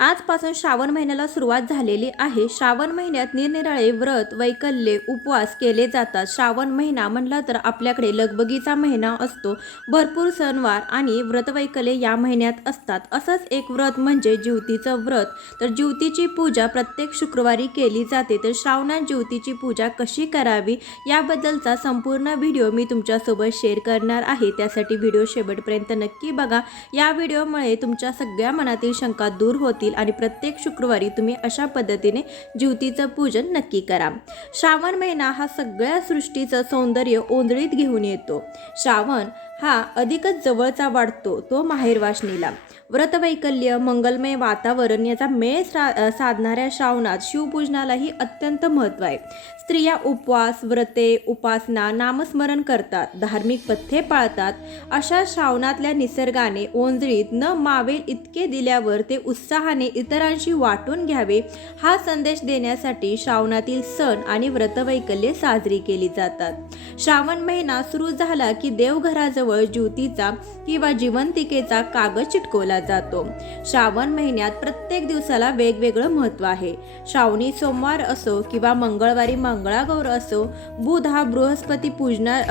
आजपासून श्रावण महिन्याला सुरुवात झालेली आहे। श्रावण महिन्यात निरनिराळे व्रत, वैकल्ये, उपवास केले जातात। श्रावण महिना म्हटलं तर आपल्याकडे लगबगीचा महिना असतो। भरपूर सणवार आणि व्रतवैकल्ये या महिन्यात असतात। असंच एक व्रत म्हणजे ज्योतीचं व्रत। तर ज्योतीची पूजा प्रत्येक शुक्रवारी केली जाते। तर श्रावणात ज्योतीची पूजा कशी करावी याबद्दलचा संपूर्ण व्हिडिओ मी तुमच्यासोबत शेअर करणार आहे। त्यासाठी व्हिडिओ शेवटपर्यंत नक्की बघा। या व्हिडिओमुळे तुमच्या सगळ्या मनातील शंका दूर होतील आणि प्रत्येक शुक्रवारी तुम्ही अशा पद्धतीने ज्योतीचं पूजन नक्की करा। श्रावण महिना हा सगळ्या सृष्टीचं सौंदर्य ओंजळीत घेऊन येतो। श्रावण हा अधिकच जवळचा वाटतो तो माहेरवासणीला। व्रतवैकल्य, मंगलमय वातावरण याचा मेळ साधणाऱ्या श्रावणात शिवपूजनालाही अत्यंत महत्त्व आहे। स्त्रिया उपवास, व्रते, उपासना, नामस्मरण करतात, धार्मिक पथ्ये पाळतात। अशा श्रावणातल्या निसर्गाने ओंजळीत न मावेल इतके दिल्यावर ते उत्साहाने इतरांशी वाटून घ्यावे हा संदेश देण्यासाठी श्रावणातील सण आणि व्रतवैकल्ये साजरी केली जातात। श्रावण महिना सुरू झाला की देवघराजवळ ज्योतीचा किंवा जिवंतिकेचा कागद चिटकवला जातो। श्रावण महिन्यात प्रत्येक दिवसाला वेगवेगळं महत्त्व आहे। श्रावणी सोमवार असो किंवा मंगळवारी मंगळागौर असो, बुध हा बृहस्पती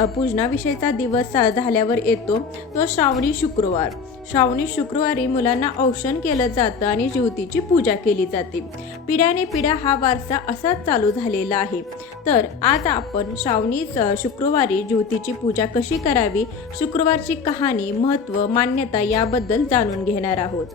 पूजनाविषयीचा दिवस झाल्यावर येतो तो श्रावणी शुक्रवार। श्रावणी शुक्रवारी मुलांना औक्षण केलं जातं आणि ज्योतीची पूजा केली जाते। पिढ्याने पिढ्या हा वारसा असाच चालू झालेला आहे। तर आज आपण श्रावणी शुक्रवारी ज्योतीची पूजा कशी करावी, शुक्रवारची कहाणी, महत्त्व, मान्यता याबद्दल जाणून घेणार आहोत।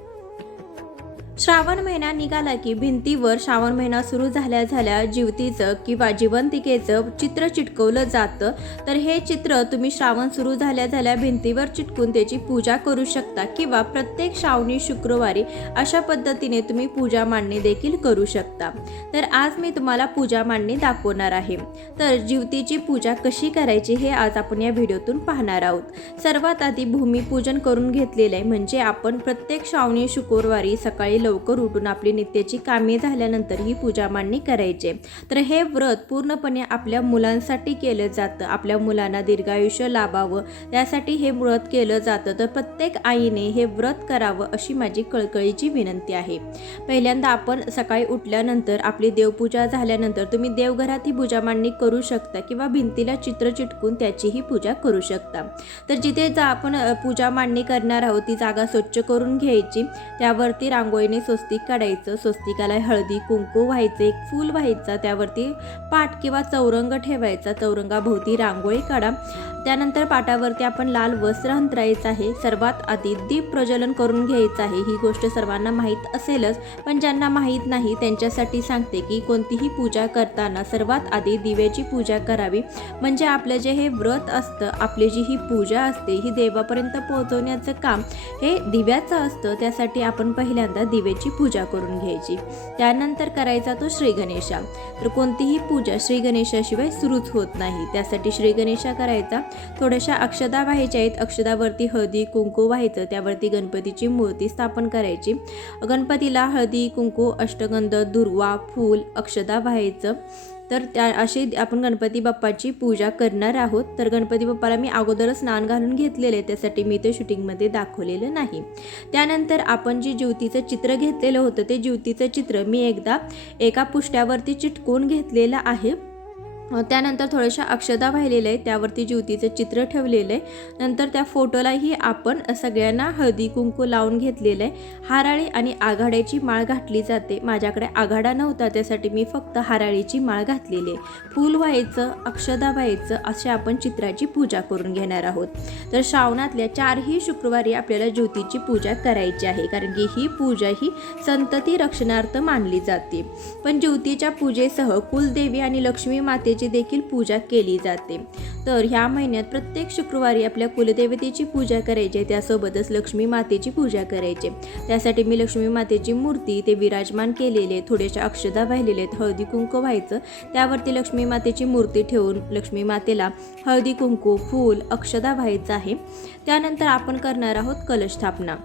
श्रावण महिना निघाला की भिंतीवर श्रावण महिना सुरू झाल्या ज्योतीचं किंवा जिवंतिकेचं चित्र चिटकवलं जातं। तर हे चित्र तुम्ही श्रावण सुरू झाल्या भिंतीवर चिटकून त्याची पूजा करू शकता किंवा प्रत्येक श्रावणी शुक्रवारी अशा पद्धतीने तुम्ही पूजा मांडणी देखील करू शकता। तर आज मी तुम्हाला पूजा मांडणी दाखवणार आहे। तर ज्योतीची पूजा कशी करायची हे आज आपण या व्हिडिओतून पाहणार आहोत। सर्वात आधी भूमिपूजन करून घेतलेलं आहे, म्हणजे आपण प्रत्येक श्रावणी शुक्रवारी सकाळी लवकर उठून आपली नित्याची कामे झाल्यानंतर ही पूजा मांडणी करायची। तर हे व्रत पूर्णपणे आपल्या मुलांसाठी केलं जातं। आपल्या मुलांना दीर्घायुष्य लाभावं त्यासाठी हे व्रत केलं जातं। तर प्रत्येक आईने हे व्रत करावं अशी माझी कळकळीची विनंती आहे। पहिल्यांदा आपण सकाळी उठल्यानंतर आपली देवपूजा झाल्यानंतर तुम्ही देवघरात ही पूजा मांडणी करू शकता किंवा भिंतीला चित्र चिटकून त्याचीही पूजा करू शकता। तर जिथे आपण पूजा मांडणी करणार आहोत ती जागा स्वच्छ करून घ्यायची, त्यावरती रांगोळीने स्वस्तिक काढायचं। स्वस्तिकाला हळदी कुंकू व्हायचं, एक फूल व्हायचं, त्यावरती पाट किंवा चौरंग ठेवायचा, चौरंगाभोवती रांगोळी काढा। त्यानंतर पाटावरती आपण लाल वस्त्र अंतरायचं आहे। सर्वात आधी दीप प्रज्वलन करून घ्यायचं आहे। ही गोष्ट सर्वांना माहीत असेलच, पण ज्यांना माहीत नाही त्यांच्यासाठी सांगते की कोणतीही पूजा करताना सर्वात आधी दिव्याची पूजा करावी, म्हणजे आपलं जे हे व्रत असतं, आपली जी ही पूजा असते ही देवापर्यंत पोहोचवण्याचं काम हे दिव्याचं असतं। त्यासाठी आपण पहिल्यांदा दिव्याची पूजा करून घ्यायची। त्यानंतर करायचा तो श्री गणेशा। तर कोणतीही पूजा श्री गणेशाशिवाय सुरूच होत नाही, त्यासाठी श्री गणेशा करायचा। थोड्याशा अक्षदा व्हायच्या आहेत, अक्षदावरती हळदी कुंकू व्हायचं, त्यावरती गणपतीची मूर्ती स्थापन करायची। गणपतीला हळदी कुंकू, अष्टगंध, दुर्वा, फूल, अक्षदा व्हायचं। तर अशी आपण गणपती बाप्पाची पूजा करणार आहोत। तर गणपती बाप्पाला मी अगोदरच स्नान घालून घेतलेले आहे, त्यासाठी मी ते शूटिंगमध्ये दाखवलेलं नाही। त्यानंतर आपण जे ज्योतीचं चित्र घेतलेलं होतं ते ज्योतीचं चित्र मी एका पुष्ट्यावरती चिटकवून घेतलेलं आहे। त्यानंतर थोड्याशा अक्षदा वाहिलेल्या आहे, त्यावरती ज्योतीचं चित्र ठेवलेलं आहे। नंतर त्या फोटोलाही आपण सगळ्यांना हळदी कुंकू लावून घेतलेलं आहे। हाराळी आणि आघाड्याची माळ घातली जाते। माझ्याकडे आघाडा नव्हता त्यासाठी मी फक्त हाराळीची माळ घातलेली आहे। फूल व्हायचं, अक्षदा व्हायचं, असे आपण चित्राची पूजा करून घेणार आहोत। तर श्रावणातल्या 4ही शुक्रवारी आपल्याला ज्योतीची पूजा करायची आहे, कारण की ही पूजा ही संतती रक्षणार्थ मानली जाते। पण ज्योतीच्या पूजेसह कुलदेवी आणि लक्ष्मी मातेची देखील पूजा केली जाते। तर ह्या महिन्यात प्रत्येक शुक्रवारी आपल्या कुलदेवतेची पूजा करायची, त्यासोबतच लक्ष्मी मातेची पूजा करायची। त्यासाठी मी लक्ष्मी मातेची मूर्ती ते विराजमान केलेले, थोडेशा अक्षदा वाहिलेले आहेत, हळदी कुंकू व्हायचं, त्यावरती लक्ष्मी मातेची मूर्ती ठेवून लक्ष्मी मातेला हळदी कुंकू, फूल, अक्षदा व्हायचं आहे। त्यानंतर आपण करणार आहोत कलश स्थापना।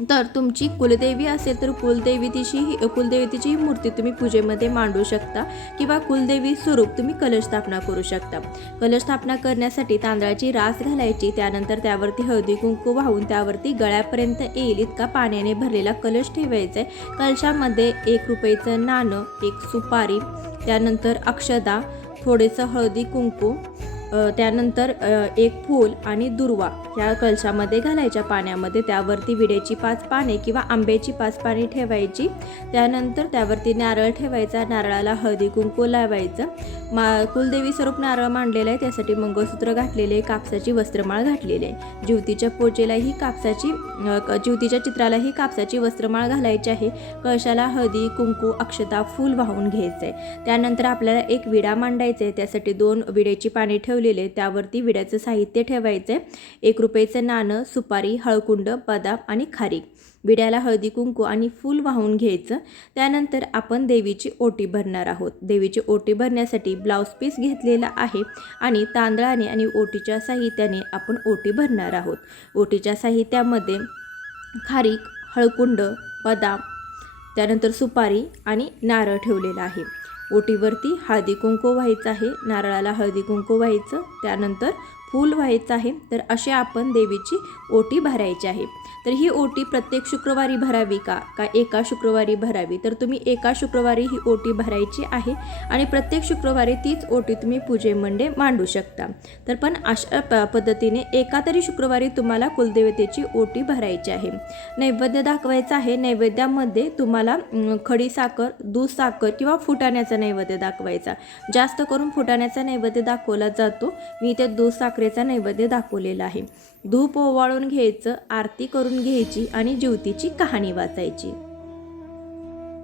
तर तुमची कुलदेवी असेल तर कुलदेवतेची मूर्ती तुम्ही पूजेमध्ये मांडू शकता किंवा कुलदेवी स्वरूप तुम्ही कलश स्थापना करू शकता। कलश स्थापना करण्यासाठी तांदळाची रास घालायची, त्यानंतर त्यावरती हळदी कुंकू वाहून त्यावरती गळ्यापर्यंत येईल इतका पाण्याने भरलेला कलश ठेवायचा आहे। कलशामध्ये 1 रुपयाचं नाणं, 1 सुपारी, त्यानंतर अक्षदा, थोडेसं हळदी कुंकू, त्यानंतर 1 फूल आणि दुर्वा ह्या कलशामध्ये घालायच्या पाण्यामध्ये। त्यावरती विड्याची 5 पाने किंवा आंब्याची 5 पाने ठेवायची, त्यानंतर त्यावरती नारळ ठेवायचा, नारळाला हळदी कुंकू लावायचं। कुलदेवी स्वरूप नारळ मांडलेला आहे, त्यासाठी मंगळसूत्र घातलेले, कापसाची वस्त्रमाळ घातलेली आहे। ज्योतीच्या पूजेलाही ज्योतीच्या चित्रालाही कापसाची वस्त्रमाळ घालायची आहे। कळशाला हळदी कुंकू अक्षता फूल वाहून घ्यायचं आहे। त्यानंतर आपल्याला 1 विडा मांडायचा आहे, त्यासाठी 2 विड्याची पाने ठेवलेले, त्यावरती विड्याचं साहित्य ठेवायचं आहे। 1 रुपयाचं नाणं, सुपारी, हळकुंड, बदाम आणि खारीक। विड्याला हळदी कुंकू आणि फूल वाहून घ्यायचं। त्यानंतर आपण देवीची ओटी भरणार आहोत। देवीची ओटी भरण्यासाठी ब्लाऊज पीस घेतलेला आहे आणि तांदळाने आणि ओटीच्या साहित्याने आपण ओटी भरणार आहोत। ओटीच्या साहित्यामध्ये खारीक, हळकुंड, बदाम, त्यानंतर सुपारी आणि नारळ ठेवलेला आहे। ओटीवरती हळदी कुंकू व्हायचं आहे, नारळाला हळदी कुंकू व्हायचं, त्यानंतर फूल व्हायचं आहे। तर असे आपण देवीची ओटी भरायची आहे। तर ही ओटी प्रत्येक शुक्रवारी भरावी का एका शुक्रवारी भरावी, तर तुम्ही एका शुक्रवारी ही ओटी भरायची आहे आणि प्रत्येक शुक्रवारी तीच ओटी तुम्ही पूजेमध्ये मांडू शकता। तर पण अशा पद्धतीने एका तरी शुक्रवारी तुम्हाला कुलदेवतेची ओटी भरायची आहे। नैवेद्य दाखवायचा आहे। नैवेद्यामध्ये तुम्हाला खडी साखर, दूध साखर किंवा फुटाण्याचा नैवेद्य दाखवायचा। जास्त करून फुटाण्याचा नैवेद्य दाखवला जातो, मी इथे दूध साखरेचा नैवेद्य दाखवलेला आहे। धूप ओवाळून घ्यायचं, आरती करून घ्यायची आणि ज्योतीची कहाणी वाचायची।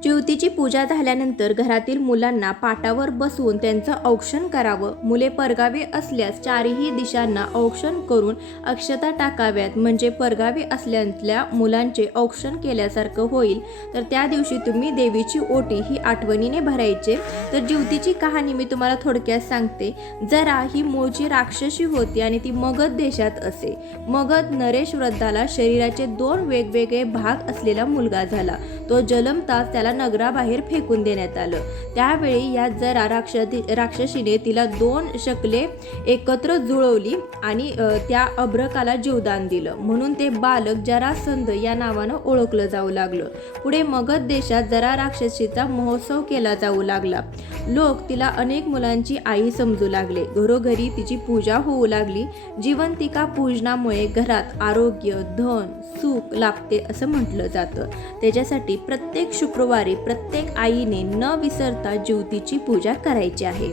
ज्योतीची पूजा झाल्यानंतर घरातील मुलांना पाटावर बसवून त्यांचं औक्षण करावं। मुले परगावे असल्यास 4ही दिशांना औक्षण करून अक्षता टाकाव्यात, म्हणजे परगावे असल्यातल्या मुलांचे औक्षण केल्यासारखं होईल। तर त्या दिवशी तुम्ही देवीची ओटी ही आठवणीने भरायचे। तर ज्योतीची कहाणी मी तुम्हाला थोडक्यात सांगते। जरा ही मूळची राक्षसी होती आणि ती मगध देशात असे। मगध नरेश वृद्धाला शरीराचे 2 वेगवेगळे भाग असलेला मुलगा झाला। तो जन्मताच त्याला नगराबाहेर फेकून देण्यात आलं। त्यावेळी या जरा राक्षसीने तिला 2 शकले एकत्र जुळवली आणि त्या अभ्रकाला जीवदान दिलं, म्हणून ते बालक जरासंध या नावानं ओळखलं जाऊ लागलं। पुढे मगध देशात जरा राक्षसीचा महोत्सव केला जाऊ लागला। लोक तिला अनेक मुलांची आई समजू लागले। घरोघरी तिची पूजा होऊ लागली। जीवंतिका पूजनामुळे घरात आरोग्य, धन, सुख लाभते असं म्हटलं जातं। त्याच्यासाठी प्रत्येक शुक्रवारी प्रत्येक आईने न विसरता ज्योतीची पूजा करायची आहे।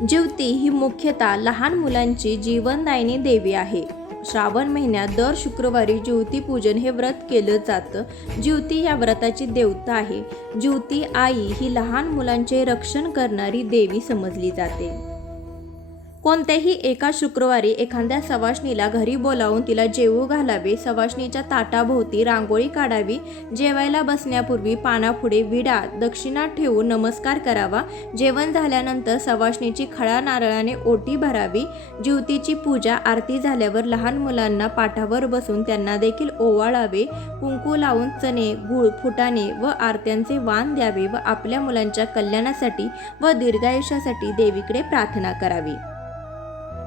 ज्योती ही मुख्यतः लहान मुलांची जीवनदायिनी देवी आहे। श्रावण महिन्यात दर शुक्रवारी ज्योती पूजन हे व्रत केलं जातं। ज्योती या व्रताची देवता आहे। ज्योती आई ही लहान मुलांचे रक्षण करणारी देवी समजली जाते। कोणत्याही एका शुक्रवारी एखाद्या सवाष्णीला घरी बोलावून तिला जेवू घालावे। सवाष्णीच्या ताटाभोवती रांगोळी काढावी। जेवायला बसण्यापूर्वी पानापुढे विडा दक्षिणा ठेवून नमस्कार करावा। जेवण झाल्यानंतर सवाष्णीची खळा नारळाने ओटी भरावी। ज्योतीची पूजा आरती झाल्यावर लहान मुलांना पाठावर बसून त्यांना देखील ओवाळावे। कुंकू लावून चणे, गूळ, फुटाणे व आरत्यांचे वाण द्यावे व आपल्या मुलांच्या कल्याणासाठी व दीर्घायुष्यासाठी देवीकडे प्रार्थना करावी।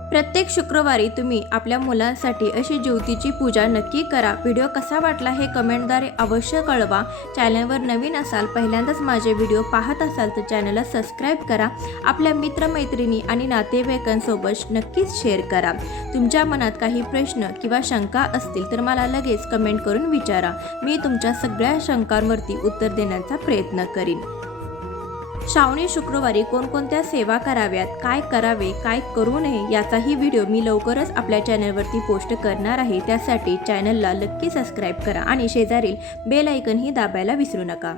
प्रत्येक शुक्रवारी तुम्ही आपल्या मुलांसाठी अशी ज्योतीची पूजा नक्की करा। व्हिडिओ कसा वाटला हे कमेंटद्वारे अवश्य कळवा। चॅनलवर नवीन असाल, पहिल्यांदाच माझे व्हिडिओ पाहत असाल तर चॅनलला सबस्क्राईब करा। आपल्या मित्रमैत्रिणी आणि नातेवाईकांसोबत नक्कीच शेअर करा। तुमच्या मनात काही प्रश्न किंवा शंका असतील तर मला लगेच कमेंट करून विचारा। मी तुमच्या सगळ्या शंकांवरती उत्तर देण्याचा प्रयत्न करीन। श्रावणी शुक्रवारी कोणकोणत्या सेवा कराव्यात, काय करावे, काय करू नये याचाही व्हिडिओ मी लवकरच आपल्या चॅनलवरती पोस्ट करणार आहे। त्यासाठी चॅनलला नक्की सबस्क्राईब करा आणि शेजारील बेल आयकॉन ही दाबायला विसरू नका।